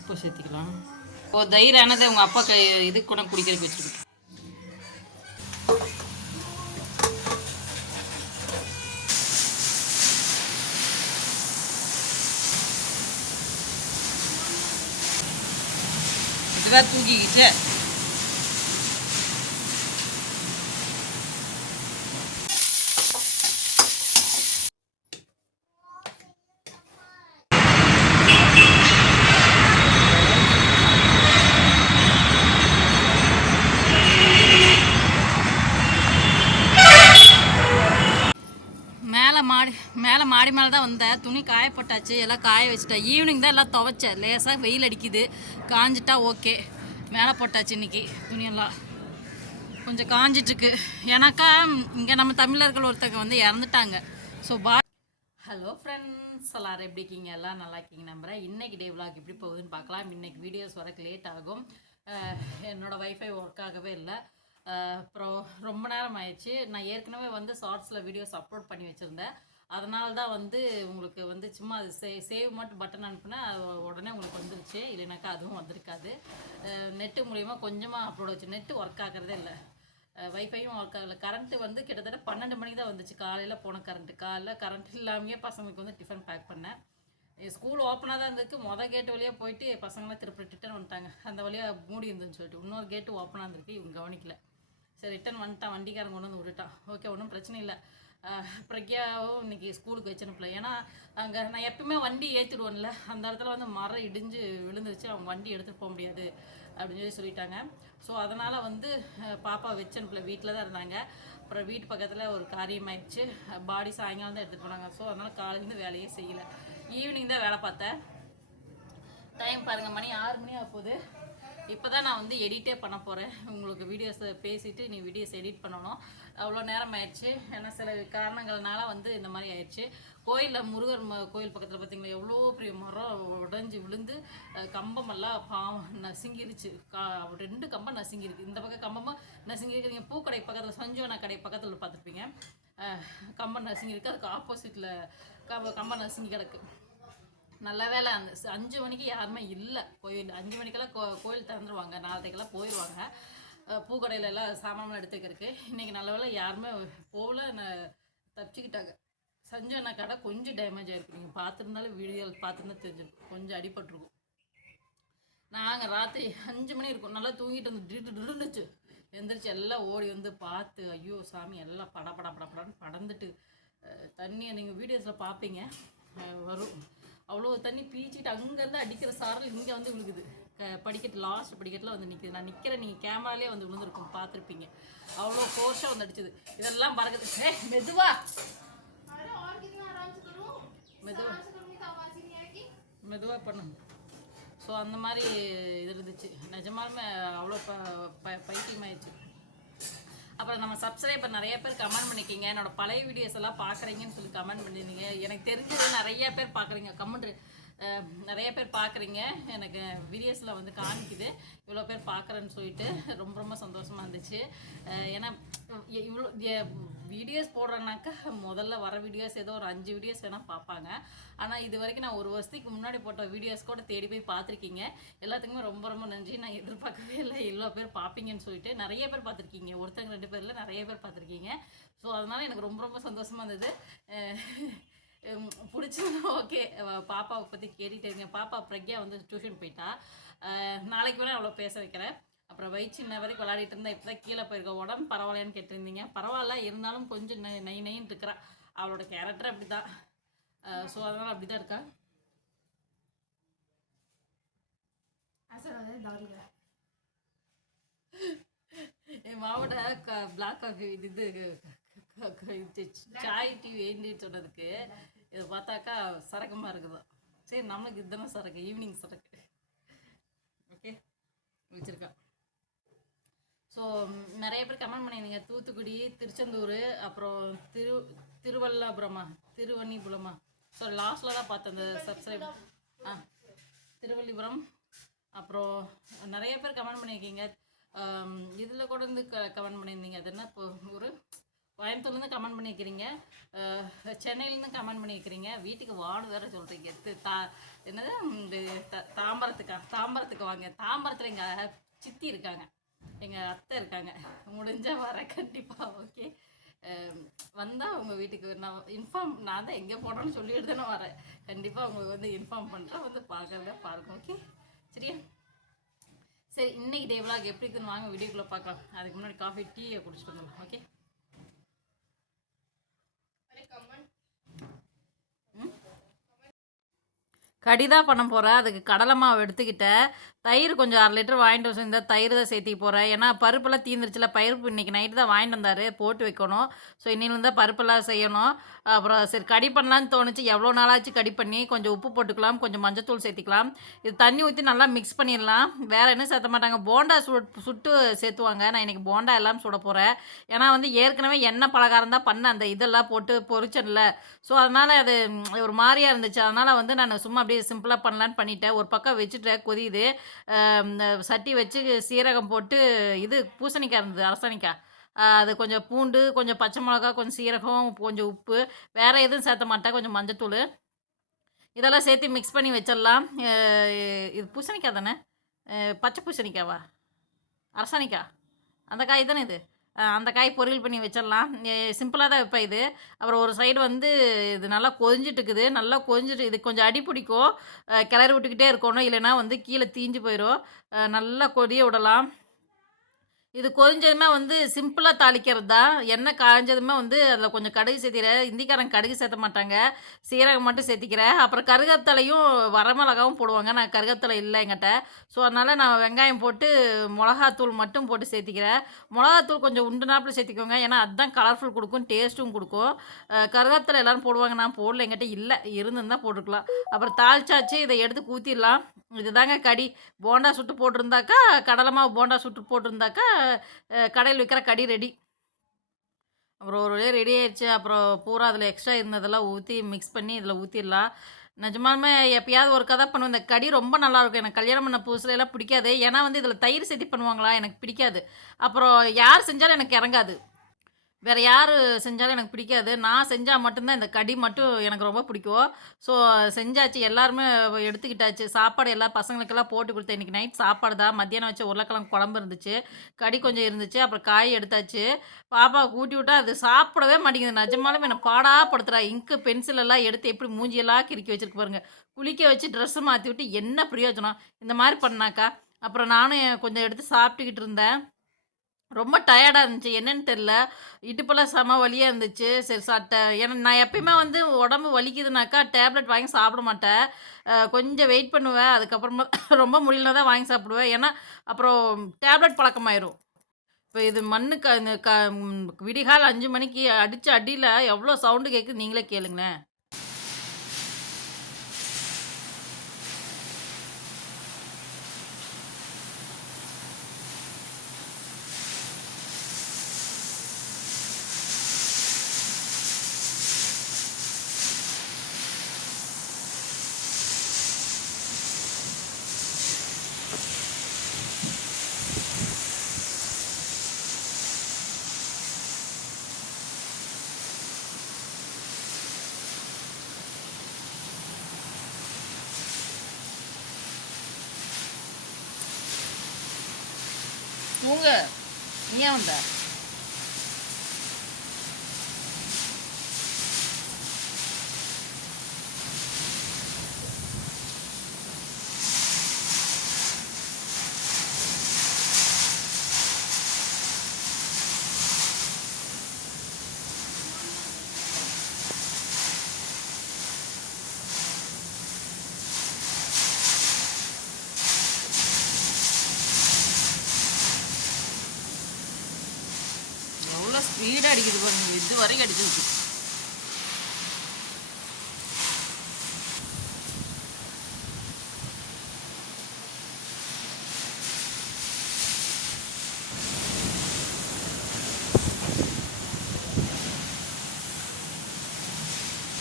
உப்பு சேர்த்திக்கலாம். ஓ தயிரானதை உங்கள் அப்பா க இது கூட குடிக்கிறதுக்கு வச்சுருக்கோம் இதுவே தூக்கிக்கிச்சு மேலே மாடி மேலே மாடி மேலே தான் வந்தேன். துணி காயப்பட்டாச்சு எல்லாம் காய வச்சுட்டேன். ஈவினிங் தான் எல்லாம் துவைச்சேன். லேசாக வெயில் அடிக்குது. காஞ்சிட்டா ஓகே மேலே போட்டாச்சு இன்றைக்கி துணியெல்லாம். கொஞ்சம் காஞ்சிட்ருக்கு. ஏன்னாக்கா இங்கே நம்ம தமிழர்கள் ஒருத்தங்க வந்து இறந்துட்டாங்க. ஸோ பா ஹலோ ஃப்ரெண்ட்ஸ் எல்லாரும் எப்படி இருக்கீங்க? எல்லாம் நல்லா இருக்கீங்க நம்புகிறேன் இன்றைக்கி டே vlog எப்படி போகுதுன்னு பார்க்கலாம். இன்றைக்கி வீடியோஸ் வரக்கு லேட் ஆகும். என்னோடய ஒய்ஃபை வைஃபை ஒர்க் ஆகவே இல்லை. அப்புறம் ரொம்ப நேரம் ஆயிடுச்சு. நான் ஏற்கனவே வந்து ஷார்ட்ஸில் வீடியோஸ் அப்லோட் பண்ணி வச்சுருந்தேன். அதனால தான் வந்து உங்களுக்கு வந்து சும்மா அது சே சேவ் மட்டும் பட்டன் அனுப்புனா அது உடனே உங்களுக்கு வந்துருச்சு. இல்லைனாக்கா அதுவும் வந்திருக்காது. நெட்டு மூலிமா கொஞ்சமாக அப்லோட் வச்சு நெட்டு ஒர்க் ஆகிறதே இல்லை. வைஃபையும் ஒர்க் ஆகல. கரண்ட்டு வந்து கிட்டத்தட்ட பன்னெண்டு மணிக்கு தான் வந்துச்சு. காலையில் போன கரண்ட்டு காலைல கரண்ட் இல்லாமையே பசங்களுக்கு வந்து டிஃபன் பேக் பண்ணேன். ஸ்கூல் ஓப்பனாக தான் இருந்ததுக்கு மொதல் கேட்டு வழியாக போயிட்டு பசங்களாம் திருப்பி ரிட்டர்ன் வந்துட்டாங்க. அந்த வழியாக மூடி இருந்துன்னு சொல்லிட்டு இன்னொரு கேட்டு ஓப்பனாக இருந்திருக்கு. இவங்க கவனிக்கல. சரி ரிட்டர்ன் வந்துட்டான். வண்டிக்காரன் கொண்டு வந்து விட்டுட்டான். ஓகே ஒன்றும் பிரச்சனை இல்லை. பிரக்யாவும் இன்னைக்கு ஸ்கூலுக்கு வச்சுனுப்பில ஏன்னா அங்கே நான் எப்பவுமே வண்டி ஏற்றிடுவேன்ல அந்த இடத்துல வந்து மரம் இடிஞ்சு விழுந்துருச்சு. அவங்க வண்டி எடுத்துகிட்டு போக முடியாது அப்படின்னு சொல்லி சொல்லிட்டாங்க. ஸோ அதனால் வந்து பாப்பா வச்சனுப்பில் வீட்டில் தான் இருந்தாங்க. அப்புறம் வீட்டு பக்கத்தில் ஒரு காரியமாயிடுச்சு. பாடி சாயங்காலம் தான் எடுத்துகிட்டு போனாங்க. ஸோ அதனால் காலையிலேருந்து வேலையே செய்யலை. ஈவினிங் தான் வேலை பார்த்தேன். டைம் பாருங்கள் மணி ஆறு மணி ஆக போகுது. இப்போ தான் நான் வந்து எடிட்டே பண்ண போகிறேன் உங்களுக்கு வீடியோஸ் பேசிட்டு நீ வீடியோஸ் எடிட் பண்ணணும். அவ்வளோ நேரம் ஆயிடுச்சு. ஏன்னா சில காரணங்கள்னால வந்து இந்த மாதிரி ஆயிடுச்சு. கோயிலில் முருகர் ம- கோயில் பக்கத்தில் பார்த்தீங்களா எவ்வளோ பெரிய மரம் உடைஞ்சு விழுந்து கம்பமெல்லாம் பாவம் நசுங்கிருச்சு. கா ரெண்டு கம்பம் நசுங்கிருக்கு இந்த பக்கம் கம்பமும் நசுங்கிருக்கு நீங்கள் பூக்கடை பக்கத்தில் சஞ்சோனா கடை பக்கத்தில் பார்த்துருப்பீங்க கம்பம் நசுங்கிருக்கு அதுக்கு ஆப்போசிட்டில் கம்ப கம்பம் நசுங்கி கிடக்கு. நல்ல வேளை அந்த அஞ்சு மணிக்கு யாருமே இல்லை. கோயில் அஞ்சு மணிக்கெல்லாம் கோ கோயில் திறந்துருவாங்க. நாளைக்கெல்லாம் போயிடுவாங்க பூக்கடையில எல்லாம் சாமான்லாம் எடுத்துக்கிறதுக்கு. இன்றைக்கி நல்ல வேலை யாருமே போகல. நான் தப்பிச்சுக்கிட்டாங்க. சஞ்சு அண்ணா கடை கொஞ்சம் டேமேஜ் ஆகிருக்கு நீங்கள் பார்த்துருந்தாலும் வீடியோ பார்த்துருந்தா தெரிஞ்சிருக்கும் கொஞ்சம் அடிபட்டிருக்கும். நாங்கள் ராத்திரி அஞ்சு மணி இருக்கும். நல்லா தூங்கிட்டு வந்து டிட்டு டிடுந்துச்சு எந்திரிச்சு எல்லாம் ஓடி வந்து பார்த்து ஐயோ சாமி. எல்லாம் பட பட பட படன்னு படந்துட்டு தண்ணியை நீங்கள் வீடியோஸில் பார்ப்பீங்க வரும். அவ்வளோ தண்ணி பீச்சிட்டு அங்கேருந்து அடிக்கிற சாரல் இங்கே வந்து விழுகுது. க படிக்கட்டு லாஸ்ட் படிக்கட்டில் வந்து நிற்குது நான் நிற்கிறேன் நீங்கள் கேமராலே வந்து விழுந்திருக்கும் பார்த்துருப்பீங்க. அவ்வளோ ஃபோர்ஸாக வந்து அடிச்சது. இதெல்லாம் பறக்குது ஏ மெதுவா. மெதுவா. மெதுவாக பண்ணுங்க ஸோ அந்த மாதிரி இது இருந்துச்சு. நிஜமாலுமே அவ்வளோ ப ப பைத்தியமாயிடுச்சு. அப்புறம் நம்ம சப்ஸ்கிரைபர் நிறைய பேர் கமெண்ட் பண்ணிக்கிங்க என்னோட பழைய வீடியோஸ் எல்லாம் பார்க்குறீங்கன்னு சொல்லி கமெண்ட் பண்ணிருந்தீங்க. எனக்கு தெரிஞ்சது நிறைய பேர் பார்க்குறீங்க. கமெண்ட் நிறைய பேர் பார்க்குறீங்க. எனக்கு வீடியோஸில் வந்து காமிக்குது. இவ்வளோ பேர் பார்க்குறேன்னு சொல்லிட்டு ரொம்ப ரொம்ப சந்தோஷமாக இருந்துச்சு. ஏன்னா இவ்வளோ வீடியோஸ் போடுறேன்னாக்கா முதல்ல வர வீடியோஸ் ஏதோ ஒரு அஞ்சு வீடியோஸ் வேணால் பார்ப்பாங்க. ஆனால் இது வரைக்கும் நான் ஒரு வருஷத்துக்கு முன்னாடி போட்ட வீடியோஸ் கூட தேடி போய் பார்த்துருக்கீங்க. எல்லாத்துக்குமே ரொம்ப ரொம்ப நன்றி. நான் எதிர்பார்க்கவே இல்லை. இவ்வளோ பேர் பார்ப்பீங்கன்னு சொல்லிட்டு நிறைய பேர் பார்த்துருக்கீங்க. ஒருத்தங்க ரெண்டு பேரில் நிறைய பேர் பார்த்துருக்கீங்க. ஸோ அதனால் எனக்கு ரொம்ப ரொம்ப சந்தோஷமாக இருந்தது. பிடிச்சதுன்னா ஓகே பாப்பாவை பற்றி கேட்டுகிட்டே இருக்கேன் பாப்பா பிரக்யா வந்து டியூஷன் போயிட்டா. நாளைக்கு வேணால் அவ்வளோ பேச வைக்கிறேன். அப்புறம் வயிற்று சின்ன வரைக்கும் விளையாடிட்டு இருந்தா இப்போ தான் கீழே போயிருக்க. உடம்பு பரவாயில்லையான்னு கேட்டிருந்தீங்க. பரவாயில்ல இருந்தாலும் கொஞ்சம் நை நை நைன்னு இருக்கிறா. அவளோட கேரக்டர் அப்படி தான் ஸோ அதனால் அப்படி தான் இருக்கா என் மாவோட க பிளாக் காஃபி இது சாய் டீ வேண்டிட்டு சொன்னதுக்கு இதை பார்த்தாக்கா சரக்கமாக இருக்குதா. சரி நமக்கு இதுதானே சரக்கு ஈவினிங் சரக்கு. ஓகே வச்சுருக்கேன் ஸோ நிறைய பேர் கமெண்ட் பண்ணியிருந்தீங்க. தூத்துக்குடி திருச்செந்தூர் அப்புறம் திரு திருவல்லாபுரமா? திருவண்ணிபுரமா ஸோ லாஸ்ட்டில் தான் பார்த்தேன் அந்த சப்ஸ்கிரைப் ஆ திருவள்ளிபுரம். அப்புறம் நிறைய பேர் கமெண்ட் பண்ணியிருக்கீங்க. இதில் கூட வந்து க கமெண்ட் பண்ணியிருந்தீங்க. அது என்ன இப்போ ஒரு கோயம்புத்தூர்லேருந்து கமெண்ட் பண்ணியிருக்கிறீங்க சென்னையிலேருந்து கமெண்ட் பண்ணியிருக்கிறீங்க வீட்டுக்கு வாடு வேற சொல்கிறீங்க தா என்னது? இந்த த- தாம்பரத்துக்கா தாம்பரத்துக்கு வாங்க. தாம்பரத்தில் எங்கள் சித்தி இருக்காங்க. எங்கள் அத்தை இருக்காங்க. முடிஞ்சால் வர கண்டிப்பாக ஓகே வந்தால் உங்கள் வீட்டுக்கு நான் இன்ஃபார்ம் நான் தான் எங்கே போனோன்னு சொல்லிட்டு தானே வரேன். கண்டிப்பாக உங்களுக்கு வந்து இன்ஃபார்ம் பண்ணுறேன் வந்து பார்க்கறத பாருங்க ஓகே சரியா? சரி இன்னைக்கு டே vlog எப்படி இருக்குன்னு வாங்க. வீடியோக்குள்ளே பார்க்கலாம். அதுக்கு முன்னாடி காஃபி டீயை குடிச்சிட்டு வந்துடலாம் ஓகே கடிதா பண்ண போகிறேன் அதுக்கு கடலை மாவு எடுத்துக்கிட்டேன் தயிர் கொஞ்சம் அரை லிட்டர் வாங்கிட்டு வச்சுருந்தா தயிர் தான் சேர்த்தி போகிறேன் ஏன்னா பருப்பெல்லாம் தீந்துருச்சுல பருப்பு இன்றைக்கி நைட்டு தான் வாங்கிட்டு வந்தார் போட்டு வைக்கணும். ஸோ இன்னிலேருந்து தான் பருப்பெல்லாம் செய்யணும். அப்புறம் சரி கடி பண்ணலான்னு தோணுச்சு. எவ்வளோ நாளாச்சு கடி பண்ணி? கொஞ்சம் உப்பு போட்டுக்கலாம் கொஞ்சம் மஞ்சத்தூள் சேர்த்திக்கலாம். இது தண்ணி ஊற்றி நல்லா மிக்ஸ் பண்ணிடலாம். வேறு என்ன சேர்த்த மாட்டாங்க? போண்டா சுட் சுட்டு சேர்த்துவாங்க. நான் இன்னைக்கு போண்டா எல்லாம் சுட போகிறேன் ஏன்னா வந்து ஏற்கனவே எண்ணெய் பலகாரம் தான் பண்ண அந்த இதெல்லாம் போட்டு பொறிச்சனில் ஸோ அதனால் அது ஒரு மாதிரியாக இருந்துச்சு. அதனால் வந்து நான் சும்மா அப்படியே சிம்பிளாக பண்ணலான்னு பண்ணிட்டேன். ஒரு பக்கம் வச்சுட்டேன் கொதியுது. சட்டி வச்சு சீரகம் போட்டு இது பூசணிக்காய் இருந்தது அரசணிக்காய். அது கொஞ்சம் பூண்டு கொஞ்சம் பச்சை மிளகா கொஞ்சம் சீரகம் கொஞ்சம் உப்பு வேறு எதுவும் சேர்த்த மாட்டேன் கொஞ்சம் மஞ்சத்தூள். இதெல்லாம் சேர்த்து மிக்ஸ் பண்ணி வச்சிடலாம். இது பூசணிக்காய் தானே? பச்சை பூசணிக்காவா? அரசாணிக்காய். அந்த காய் தானே இது? அந்த காய் பொரியல் பண்ணி வச்சிடலாம். சிம்பிளாக தான் வைப்பேன் இது. அப்புறம் ஒரு சைடு வந்து இது நல்லா கொதிஞ்சிட்டு இருக்குது நல்லா கொதிஞ்சிட்டு இது கொஞ்சம் அடி பிடிக்கும். கிளறி விட்டுக்கிட்டே இருக்கணும். இல்லைன்னா வந்து கீழே தீஞ்சு போயிடும் நல்லா கொதிய விடலாம். இது கொஞ்சதுமே வந்து சிம்பிளாக தாளிக்கிறது? தான் எண்ணெய் காய்ஞ்சதுமே வந்து அதில் கொஞ்சம் கடுகு சேர்த்திக்கிறேன் இந்திக்காரங்க கடுகு சேர்த்த மாட்டாங்க. சீரகம் மட்டும் சேர்த்திக்கிறேன் அப்புறம் கருகத்தலையும் வரமிளகாவும் போடுவாங்க. நான் கருகத்தலை இல்லை என்கிட்ட. ஸோ அதனால் நான் வெங்காயம் போட்டு மிளகாத்தூள் மட்டும் போட்டு சேர்த்திக்கிறேன் மிளகாத்தூள் கொஞ்சம் உண்டு நாப்பில் சேர்த்திக்கோங்க. ஏன்னா அதுதான் கலர்ஃபுல் கொடுக்கும் டேஸ்ட்டும் கொடுக்கும். கருகத்தலை எல்லோரும் எல்லாரும் போடுவாங்க. நான் போடல எங்கிட்ட இல்லை. இருந்திருந்தால் போட்டுக்கலாம் அப்புறம் தாளிச்சாச்சு. இதை எடுத்து ஊற்றிடலாம் இதுதாங்க கடி. போண்டா சுட்டு போட்டிருந்தாக்கா கடலை மாவு போண்டா சுட்டு போட்டிருந்தாக்கா கடையில் விற்கிற கடி ரெடி. அப்புறம் ஒரு வழியாக ரெடி ஆயிடுச்சு அப்புறம் பூரா அதில் எக்ஸ்ட்ரா இருந்ததெல்லாம் ஊற்றி மிக்ஸ் பண்ணி இதில் ஊற்றிடலாம் நிஜமாலுமே எப்பயாவது ஒரு கதை பண்ணுவேன். இந்த கடி ரொம்ப நல்லாயிருக்கும். எனக்கு கல்யாணம் பண்ண புதுசுல எல்லாம் பிடிக்காது. ஏன்னா வந்து இதில் தயிர் சேர்த்தி பண்ணுவாங்களா? எனக்கு பிடிக்காது. அப்புறம் யார் செஞ்சாலும் எனக்கு இறங்காது. வேறு யார் செஞ்சாலும் எனக்கு பிடிக்காது. நான் செஞ்சால் மட்டும்தான் இந்த கடி மட்டும் எனக்கு ரொம்ப பிடிக்கும். ஸோ செஞ்சாச்சு. எல்லாருமே எடுத்துக்கிட்டாச்சு. சாப்பாடு எல்லா பசங்களுக்கெல்லாம் போட்டு கொடுத்தேன். இன்றைக்கி நைட் சாப்பாடு தான். மத்தியானம் வச்சு உருளைக்கிழங்கு குழம்பு இருந்துச்சு. கடி கொஞ்சம் இருந்துச்சு. அப்புறம் காய் எடுத்தாச்சு. பாப்பா கூட்டி விட்டா அது சாப்பிடவே மாட்டேங்குது. நிஜமாலுமே என்னை பாடாப்படுத்துறா. இங்கு பென்சில் எல்லாம் எடுத்து எப்படி மூஞ்சியெல்லாம் கிறுக்கி வச்சிருக்கு பாருங்க. குளிக்க வச்சு ட்ரெஸ்ஸு மாற்றி விட்டு என்ன பிரயோஜனம்? இந்த மாதிரி பண்ணாக்கா. அப்புறம் நானும் கொஞ்சம் எடுத்து சாப்பிட்டுக்கிட்டு இருந்தேன். ரொம்ப டயர்டாக இருந்துச்சு. என்னன்னு தெரில இடுப்பெல்லாம் செம வலியாக இருந்துச்சு. சரி சாப்பிட்ட ஏன்னா நான் எப்பயுமே வந்து உடம்பு வலிக்குதுனாக்கா டேப்லெட் வாங்கி சாப்பிட மாட்டேன். கொஞ்சம் வெயிட் பண்ணுவேன். அதுக்கப்புறமா ரொம்ப முடியலனா தான் வாங்கி சாப்பிடுவேன். ஏன்னா அப்புறம் டேப்லெட் பழக்கமாயிரும். இப்போ இது மண்ணுக்கு க விடிகால் அஞ்சு மணிக்கு அடித்த அடியில் எவ்வளோ சவுண்டு கேட்குது நீங்களே கேளுங்களேன். தூங்க நீ ஏன் வந்த எவ்வளோ ஸ்பீடாக அடிக்குது பாருங்க. இது வரைக்கும் அடிச்சிருக்கு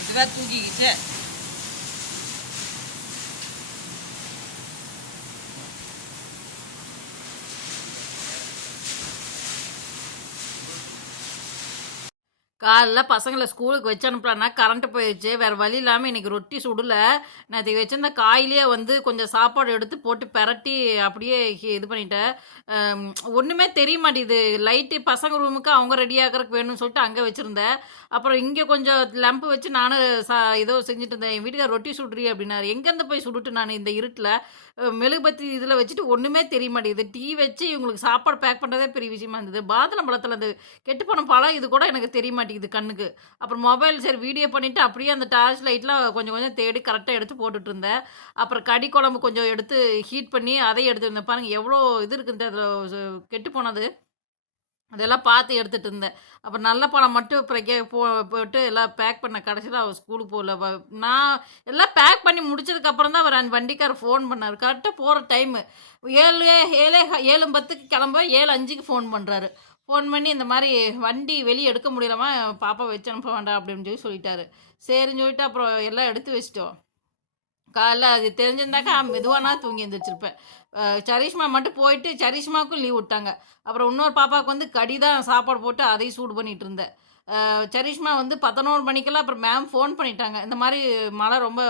இதுவாக தூக்கிக்கிச்சு. காலைல பசங்களை ஸ்கூலுக்கு வச்சு அனுப்பலான்னா கரண்ட்டு போயிடுச்சு. வேறு வழி இல்லாமல் இன்னைக்கு ரொட்டி சுடல. நேத்தைக்கு வச்சிருந்த காயிலேயே வந்து கொஞ்சம் சாப்பாடு எடுத்து போட்டு பெரட்டி அப்படியே இது பண்ணிட்டேன். ஒன்றுமே தெரிய மாட்டேங்குது. லைட்டு பசங்க ரூமுக்கு அவங்க ரெடி ஆகிறதுக்கு வேணும்னு சொல்லிட்டு அங்கே வச்சுருந்தேன் அப்புறம் இங்கே கொஞ்சம் லம்ப் வச்சு நானும் சா ஏதோ செஞ்சுட்டு இருந்தேன். என் வீட்டுக்கார் "ரொட்டி சுடுறீ" அப்படின்னாரு. எங்கேருந்து போய் சுடுட்டு நான் இந்த இருட்டில் மெழுகுபத்தி இதில் வச்சுட்டு ஒன்றுமே தெரிய மாட்டேங்குது. டீ வச்சு இவங்களுக்கு சாப்பாடு பேக் பண்ணுறதே பெரிய விஷயமா இருந்தது. மாதுளம்பழத்தில அந்த கெட்டுப்போன பழம் இது கூட எனக்கு தெரிய மாட்டேங்குது கண்ணுக்கு. அப்புறம் மொபைல் சரி வீடியோ பண்ணிவிட்டு அப்படியே அந்த டார்ச் லைட்லாம் கொஞ்சம் கொஞ்சம் தேடி கரெக்டாக எடுத்து போட்டுட்டு இருந்தேன். அப்புறம் கறி குழம்பு கொஞ்சம் எடுத்து ஹீட் பண்ணி அதை எடுத்துருந்தேன். பாருங்கள் எவ்வளோ இது இருக்குது அதில் கெட்டு போனது. அதெல்லாம் பார்த்து எடுத்துகிட்டு இருந்தேன். அப்புறம் நல்ல பழம் மட்டும் அப்புறம் கே போ போட்டு எல்லாம் பேக் பண்ண கடைசியில் அவர் ஸ்கூலுக்கு போகல. நான் எல்லாம் பேக் பண்ணி முடிச்சதுக்கப்புறம் தான் அவர் அந்த வண்டிக்காரர் ஃபோன் பண்ணார் கரெக்டாக போகிற டைமு. 7 7 7:10க்கு கிளம்ப 7:05க்கு ஃபோன் பண்ணுறாரு ஃபோன் பண்ணி இந்த மாதிரி "வண்டி வெளியே எடுக்க முடியலம்மா, பாப்பா வச்சு அனுப்ப வேண்டாம்" அப்படின்னு சொல்லி சொல்லிட்டாரு. சரின்னு சொல்லிட்டு அப்புறம் எல்லாம் எடுத்து வச்சிட்டோம் காலைல அது தெரிஞ்சிருந்தாக்கா மெதுவானா தூங்கி எந்திரிச்சிருப்பேன். சரிஷ்மா மட்டும் போயிட்டு சரிஷ்மாவுக்கும் லீவ் விட்டாங்க. அப்புறம் இன்னொரு பாப்பாவுக்கு வந்து கடி தான் சாப்பாடு போட்டு அதையும் சூடு பண்ணிட்டு இருந்தேன். சரிஷ்மா வந்து 11 மணிக்கெல்லாம் அப்புறம் மேம் ஃபோன் பண்ணிட்டாங்க. இந்த மாதிரி மழை ரொம்ப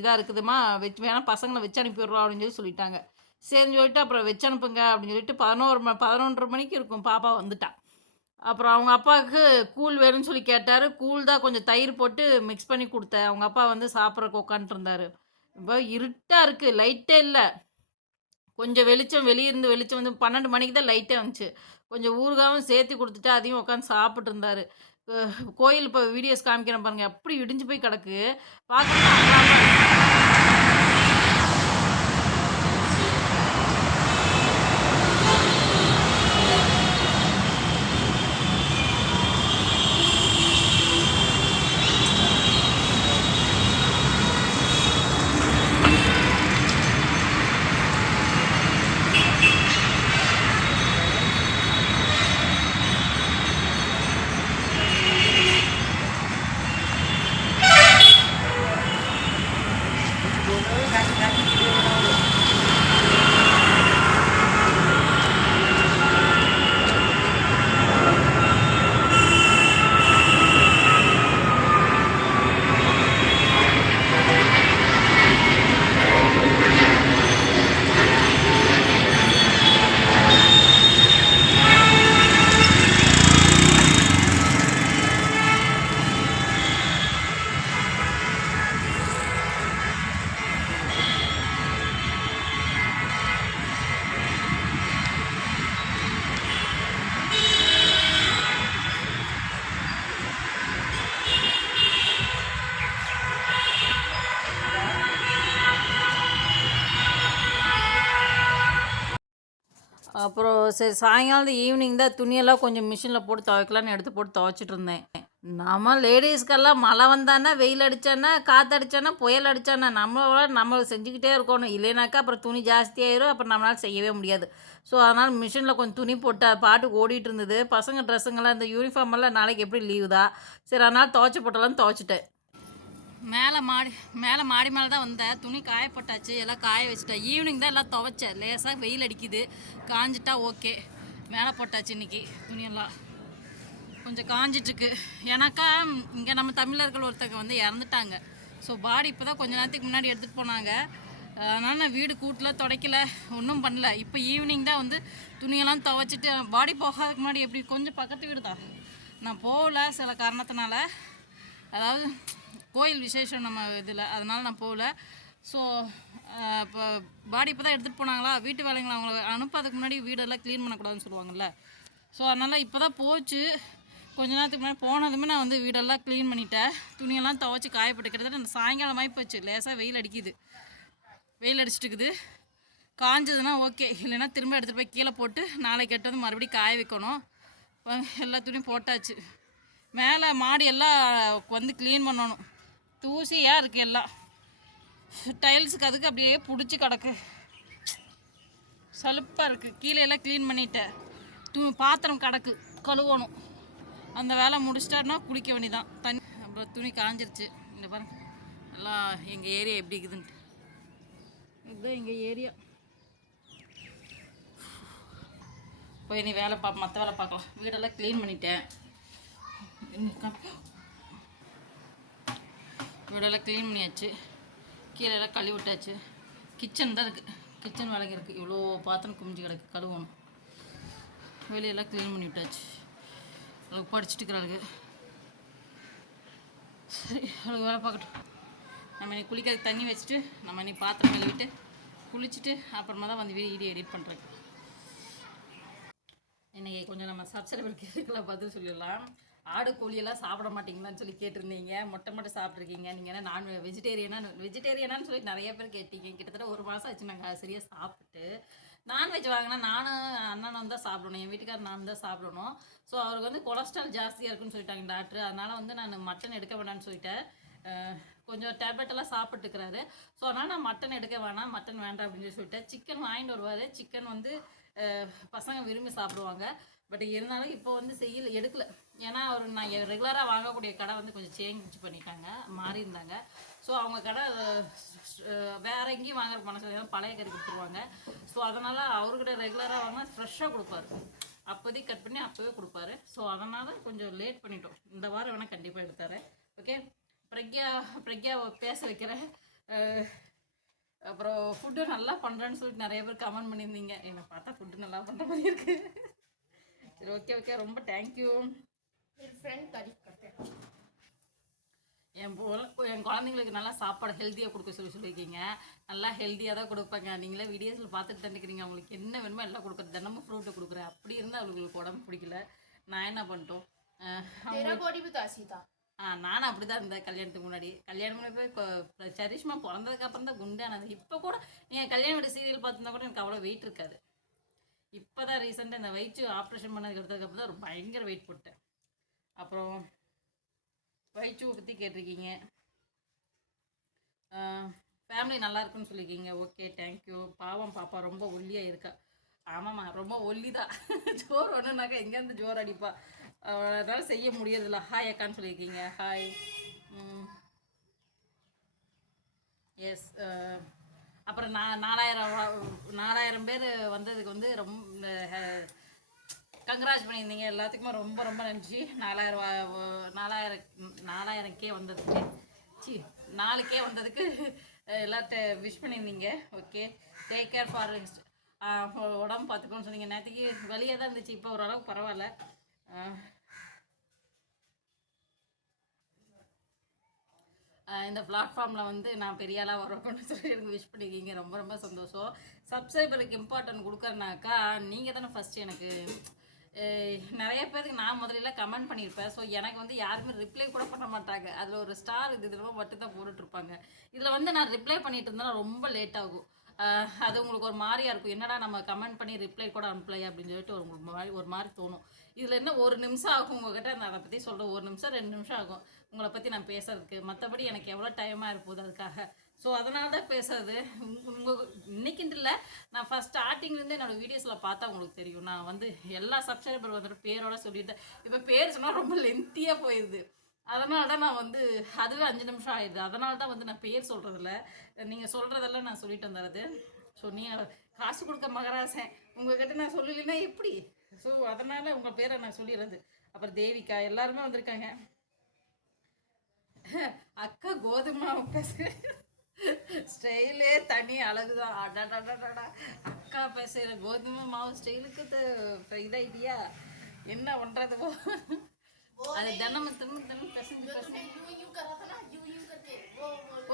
இதாக இருக்குதுமா இருக்குதும்மா, வச்சு வேணால் பசங்களை வச்சு அனுப்பிடுறோம் அப்படின்னு சொல்லி சொல்லிட்டாங்க. சரின்னு சொல்லிட்டு அப்புறம் வச்சு அனுப்புங்க அப்படின்னு சொல்லிட்டு 11 ம 11:30 மணிக்கு இருக்கும் பாப்பா வந்துட்டான் அப்புறம் அவங்க அப்பாவுக்கு கூழ் வேணும்னு சொல்லி கேட்டார் கூழ் தான் கொஞ்சம் தயிர் போட்டு மிக்ஸ் பண்ணி கொடுத்தேன் அவங்க அப்பா வந்து சாப்பிட்றக்கு உட்காந்துட்டு இருந்தார் இப்ப இருட்டாக இருக்குது லைட்டே இல்லை. கொஞ்சம் வெளிச்சம் வெளியிருந்து வெளிச்சம் வந்து 12 மணிக்கு தான் லைட்டே வந்துச்சு. கொஞ்சம் ஊறுகாவும் சேர்த்து கொடுத்துட்டு அதையும் உட்காந்து சாப்பிட்டு இருந்தார். கோயில் இப்போ வீடியோஸ் காமிக்கிறேன் பாருங்கள் அப்படி இடிஞ்சு போய் கிடக்கு. பார்க்க அங்கலாமா இருக்கு. அப்புறம் சரி சாயங்காலம் ஈவினிங் தான் துணியெல்லாம் கொஞ்சம் மிஷினில் போட்டு துவைக்கலான்னு எடுத்து போட்டு துவைச்சிட்டு இருந்தேன். நம்ம லேடிஸ்க்கெல்லாம் மழை வந்தானா வெயில் அடித்தானா காத்து புயல் அடித்தானா நம்மளோட நம்ம செஞ்சுக்கிட்டே இருக்கணும். இல்லைனாக்கா அப்புறம் துணி ஜாஸ்தியாயிரும். அப்புறம் நம்மளால் செய்யவே முடியாது. ஸோ அதனால் மிஷினில் கொஞ்சம் துணி போட்டு பாட்டுக்கு ஓடிட்டு இருந்தது. பசங்க ட்ரெஸ்ஸுங்கெல்லாம் இந்த யூனிஃபார்ம் எல்லாம் நாளைக்கு எப்படி லீவுதா தான். சரி அதனால் துவைச்சி போட்டலாம் துவைச்சிட்டேன் மேலே மாடி மேலே மாடி மேலே தான் வந்தேன். துணி காயப்பட்டாச்சு எல்லாம் காய வச்சுட்டேன். ஈவினிங் தான் எல்லாம் துவைச்சேன். லேசாக வெயில் அடிக்குது. காஞ்சிட்டா ஓகே. மேலே போட்டாச்சு இன்றைக்கி துணியெல்லாம். கொஞ்சம் காஞ்சிட்ருக்கு. ஏன்னாக்கா இங்கே நம்ம தமிழர்கள் ஒருத்தங்க வந்து இறந்துட்டாங்க. ஸோ பாடி இப்போ தான் கொஞ்ச நேரத்துக்கு முன்னாடி எடுத்துகிட்டு போனாங்க. அதனால் நான் வீடு கூட்டல, துடைக்கல, ஒன்றும் பண்ணல. இப்போ ஈவினிங் தான் வந்து துணியெல்லாம் துவைச்சிட்டு பாடி போகாததுக்கு முன்னாடி எப்படி கொஞ்சம் பக்கத்து வீடு தான். நான் போகல சில காரணத்தினால. அதாவது கோயில் விசேஷம் நம்ம இதில் அதனால நான் போகல. ஸோ இப்போ பாடி இப்போ தான் எடுத்துகிட்டு போனாங்களா, வீட்டு வேலைங்களை அவங்கள அனுப்பாததுக்கு முன்னாடி வீடெல்லாம் க்ளீன் பண்ணக்கூடாதுன்னு சொல்லுவாங்கல்ல. ஸோ அதனால் இப்போ தான் போச்சு. கொஞ்ச நேரத்துக்கு முன்னாடி போனதுமே நான் வந்து வீடெல்லாம் க்ளீன் பண்ணிட்டேன். துணியெல்லாம் துவச்சி காயப்பட்டு கிட்டத்தட்ட சாயங்காலமாகி போச்சு. லேசாக வெயில் அடிக்குது. வெயில் அடிச்சிட்டுக்குது காஞ்சதுன்னா ஓகே. இல்லைன்னா திரும்ப எடுத்துகிட்டு போய் கீழே போட்டு நாளைக்கு எட்டு வந்து மறுபடியும் காய வைக்கணும். எல்லா துணியும் போட்டாச்சு. மேலே மாடி எல்லாம் வந்து க்ளீன் பண்ணணும். தூசியாக இருக்கு எல்லாம். டைல்ஸுக்கு அதுக்கு அப்படியே பிடிச்சி கிடக்கு. சலுப்பாக இருக்குது கீழே எல்லாம் க்ளீன் பண்ணிட்டேன். து பாத்திரம் கிடக்கு. கழுவணும். அந்த வேலை முடிச்சிட்டாருன்னா குளிக்க வேண்டியதான். தண்ணி அப்புறம் துணி காஞ்சிருச்சு. இந்த பாருங்க. எல்லாம் எங்கள் ஏரியா எப்படி இருக்குதுன்ட்டு. இதுதான் எங்கள் ஏரியா. போய் நீ வேலை பா மற்ற வேலை பார்க்கலாம். வீடெல்லாம் க்ளீன் பண்ணிட்டேன். வீடெல்லாம் க்ளீன் பண்ணியாச்சு. கீழே எல்லாம் கழுவி விட்டாச்சு. கிச்சன் தான் இருக்குது கிச்சன் வேலைக்கு இருக்குது இவ்வளோ பாத்திரம் குமிஞ்சு கிடக்கு. கழுவணும். வெளியெல்லாம் க்ளீன் பண்ணி விட்டாச்சு. அவளுக்கு படிச்சுட்டு இருக்கிறாளுக்கு சரி அவளுக்கு வேலை பார்க்கட்டும். நம்ம இன்னைக்கு குளிக்கிறதுக்கு தண்ணி வச்சுட்டு நம்ம இன்னைக்கு பாத்திரம் கழுவிட்டு குளிச்சுட்டு அப்புறமா தான் வந்து வீடியோ எடிட் பண்ணுறேன் இன்றைக்கி கொஞ்சம் நம்ம சப்ஸ்கிரைபர் கேட்கலாம் பதில் சொல்லிடலாம். ஆடு கோழியெல்லாம் சாப்பிட மாட்டீங்களான்னு சொல்லி கேட்டிருந்தீங்க. மொட்டை மட்டும் சாப்பிட்ருக்கீங்க நீங்கள் என்ன நான் வெஜிடேரியனா வெஜிடேரியனான்னு சொல்லி நிறைய பேர் கேட்டீங்க. கிட்டத்தட்ட ஒரு மாதம் ஆச்சு நாங்கள் சரியாக சாப்பிட்டு. நான்வெஜ் வாங்கினா நானும் அண்ணனும் தான் சாப்பிடணும். என் வீட்டுக்காரர் நான் தான் சாப்பிடணும். ஸோ அவருக்கு வந்து கொலஸ்ட்ரால் ஜாஸ்தியாக இருக்குன்னு சொல்லிட்டாங்க டாக்டர் அதனால் வந்து நான் மட்டன் எடுக்க வேண்டாம்னு சொல்லிட்டேன். கொஞ்சம் டேப்லெட் எல்லாம் சாப்பிட்டுக்கிறாரு ஸோ அதனால் நான் மட்டன் எடுக்க வேணாம். மட்டன் வேண்டாம் அப்படின்னு சொல்லி சொல்லிட்டேன். சிக்கன் வாங்கிட்டு வருவார். சிக்கன் வந்து பசங்க விரும்பி சாப்பிடுவாங்க. பட் இருந்தாலும் இப்போ வந்து செய்யல எடுக்கல. ஏன்னா அவர் நான் ரெகுலராக வாங்கக்கூடிய கடை வந்து கொஞ்சம் சேஞ்ச் பண்ணிட்டாங்க மாறி இருந்தாங்க. ஸோ அவங்க கடை வேற எங்கேயும் வாங்குற மனசு பழைய கறி கொடுத்துருவாங்க. ஸோ அதனால் அவர்கிட்ட ரெகுலராக வாங்கினா ஃப்ரெஷ்ஷாக கொடுப்பாரு. அப்போதைக்கு கட் பண்ணி அப்போவே கொடுப்பாரு. ஸோ அதனால் கொஞ்சம் லேட் பண்ணிட்டோம். இந்த வாரம் வேணால் கண்டிப்பாக எடுத்தார் ஓகே பிரக்யா பிரக்யாவை பேச வைக்கிறேன். அப்புறம் ஃபுட்டு நல்லா பண்ணுறேன்னு சொல்லிட்டு நிறைய பேர் கமெண்ட் பண்ணியிருந்தீங்க. என்னை பார்த்தா ஃபுட்டு நல்லா பண்ணுற மாதிரி இருக்குது சரி ஓகே ஓகே ரொம்ப தேங்க்யூ ஃப்ரெண்ட் என் என் குழந்தைங்களுக்கு நல்லா சாப்பாடு ஹெல்த்தியாக கொடுக்க சொல்லி சொல்லியிருக்கீங்க. நல்லா ஹெல்த்தியாக தான் கொடுப்பாங்க. நீங்களே வீடியோஸில் பார்த்துட்டு தந்துக்கிறீங்க அவங்களுக்கு என்ன வேணுமோ எல்லாம் கொடுக்குறது. தினமும் ஃப்ரூட்டை கொடுக்குறேன். அப்படி இருந்தால் அவங்களுக்கு உடம்பு பிடிக்கல. நான் என்ன பண்ணிட்டோம்? ஆ நானும் அப்படி தான் இருந்தேன் கல்யாணத்துக்கு முன்னாடி. கல்யாணம் போய் சரிஷ்மா பிறந்ததுக்கப்புறம் தான் குண்டானது. இப்போ கூட நீங்கள் கல்யாணம் வீடு சீரியல் பார்த்துருந்தா கூட எனக்கு அவ்வளோ வெயிட் இருக்காது. இப்போ தான் ரீசெண்டாக இந்த வயிற்று ஆப்ரேஷன் பண்ணதுக்கு எடுத்ததுக்கப்புறம் தான் ஒரு பயங்கர வெயிட் போட்டேன். அப்புறம் வயிற்று பற்றி கேட்டிருக்கீங்க. ஃபேமிலி நல்லா இருக்குன்னு சொல்லியிருக்கீங்க. ஓகே தேங்க்யூ பாவம் பாப்பா ரொம்ப ஒல்லியாக இருக்கா. ஆமாம்மா ரொம்ப ஒல்லி தான் ஜோர் ஒன்றுனாக்கா எங்கேருந்து ஜோர் அடிப்பா? அதனால் செய்ய முடியறதில்ல. ஹாய் அக்கான்னு சொல்லியிருக்கீங்க. ஹாய் எஸ் அப்புறம் நான் நாலாயிரம் நாலாயிரம் பேர் வந்ததுக்கு வந்து ரொம்ப கங்க்ராஜ் பண்ணியிருந்தீங்க. எல்லாத்துக்குமே ரொம்ப ரொம்ப நன்றி. நாலாயிரம் நாலாயிரம் நாலாயிரக்கே வந்ததுக்கு. சி நாலுக்கே வந்ததுக்கு எல்லாத்த விஷ் பண்ணியிருந்தீங்க. ஓகே. டேக் கேர் ஃபார் உடம்பு பார்த்துக்கோன்னு சொன்னீங்க. நேற்றுக்கு வழியாக தான் இருந்துச்சு. இப்போ ஓரளவுக்கு பரவாயில்ல. இந்த பிளாட்ஃபார்மில் வந்து நான் பெரிய ஆளாக வரணும்னு சொல்லி எனக்கு விஷ் பண்ணியிருக்கீங்க ரொம்ப ரொம்ப சந்தோஷம். சப்ஸ்கிரைபருக்கு இம்பார்ட்டன்ட் கொடுக்குறனாக்கா நீங்கள் தானே ஃபஸ்ட்டு எனக்கு நிறைய பேருக்கு நான் முதல்ல கமெண்ட் பண்ணியிருப்பேன். ஸோ எனக்கு வந்து யாருமே ரிப்ளை கூட பண்ண மாட்டாங்க. அதில் ஒரு ஸ்டார் இது இதில் மட்டும் தான் போட்டுட்ருப்பாங்க. இதில் வந்து நான் ரிப்ளை பண்ணிட்டு இருந்தேன்னா ரொம்ப லேட் ஆகும். அது உங்களுக்கு ஒரு மாதிரியாக இருக்கும். என்னடா நம்ம கமெண்ட் பண்ணி ரிப்ளை கூட அனுப்பலையே அப்படின்னு சொல்லிட்டு ஒரு மாதிரி ஒரு மாதிரி தோணும். இதில் என்ன ஒரு நிமிஷம் ஆகும் உங்ககிட்ட. நான் அதை பற்றி சொல்கிறேன் ஒரு நிமிஷம் ரெண்டு நிமிஷம் ஆகும். உங்களை பற்றி நான் பேசுறதுக்கு. மற்றபடி எனக்கு எவ்வளோ டைமாக இருப்போது அதுக்காக. ஸோ அதனால தான் பேசுறது. உங்கள் இன்னைக்குன்ட்டு இல்லை. நான் ஃபஸ்ட் ஸ்டார்டிங்லேருந்து என்னோட வீடியோஸில் பார்த்தா உங்களுக்கு தெரியும். நான் வந்து எல்லா சப்ஸ்கிரைபர் வந்துட்டு பேரோட சொல்லிட்டேன் இப்போ பேர் சொன்னால் ரொம்ப லென்த்தியாக போயிடுது அதனால தான் நான் வந்து அதுவே அஞ்சு நிமிஷம் ஆயிடுது அதனால தான் வந்து நான் பேர் சொல்கிறதில்ல நீங்கள் சொல்கிறதெல்லாம் நான் சொல்லிட்டு வந்துடுறது ஸோ நீ காசு கொடுக்க மகராசன். உங்ககிட்ட நான் சொல்லலைன்னா எப்படி? ஸோ அதனால் உங்கள் பேரை நான் சொல்லிடுறது. அப்புறம் தேவிகா எல்லாருமே வந்திருக்காங்க. அக்கா கோதுமை பேசுகிறேன் ஸ்டைலே தனி அழகு தான் அடடடடா அக்கா பேசுகிற கோதுமை மாவு ஸ்டைலுக்கு இதாயிட்டியா என்ன பண்ணுறது அது தினமும் திரும்ப தினமும் பிசைஞ்சு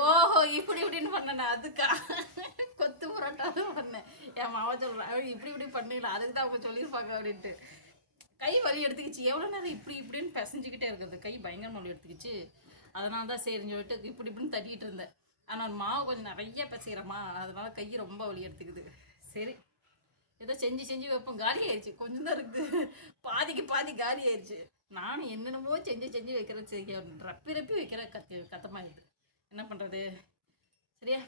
ஓஹோ இப்படி இப்படின்னு பண்ணேன்? அதுக்கா? கொத்து புரோட்டாவும் பண்ணேன். என் மாவ சொல்கிறேன் இப்படி இப்படி பண்ணிடலாம். அதுக்கு தான் அவங்க சொல்லியிருப்பாங்க அப்படின்ட்டு. கை வலி எடுத்துக்கிச்சு. எவ்வளோ நேரம் இப்படி இப்படின்னு பிசைஞ்சுக்கிட்டே இருக்கிறது. கை பயங்கரமாக வலி எடுத்துக்கிச்சு. அதனால தான் சரின்னு சொல்லிட்டு இப்படி இப்படின்னு தட்டிகிட்டு இருந்தேன். ஆனால் மாவு கொஞ்சம் நிறைய பிசைகிறமா அதனால கை ரொம்ப வலி எடுத்துக்குது. சரி ஏதோ செஞ்சு செஞ்சு வைப்போம். காலி ஆயிடுச்சு கொஞ்சம் தான் இருக்குது. பாதிக்கு பாதி காலி ஆயிடுச்சு நானும் என்னென்னமோ செஞ்சு செஞ்சு வைக்கிறேன். சரி ரப்பி ரப்பி வைக்கிற கத்து கத்தமாயிடுது. என்ன பண்ணுறது சரியா?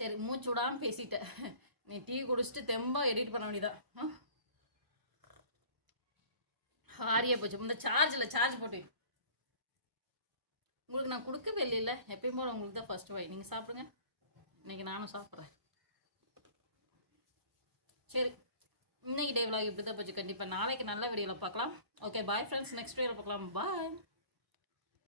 சரி மூச்சு விடாமல் பேசிட்டேன். நீ டீ குடிச்சிட்டு தெம்பாக எடிட் பண்ண வேண்டியதான் ஆ? ஆரியா போச்சு. இந்த சார்ஜில் சார்ஜ் போட்டு உங்களுக்கு நான் கொடுக்கவே இல்லைல்ல. எப்பயும் போல உங்களுக்கு தான் ஃபர்ஸ்ட் வாய் நீங்கள் சாப்பிடுங்க. இன்னைக்கு நானும் சாப்பிட்றேன். சரி. இன்னைக்கு டே விலாக் இப்படி தான் போச்சு. கண்டிப்பாக நாளைக்கு நல்ல வீடியோவில் பார்க்கலாம். ஓகே பாய் ஃப்ரெண்ட்ஸ் நெக்ஸ்ட் வீடியோவில் பார்க்கலாம். பாய்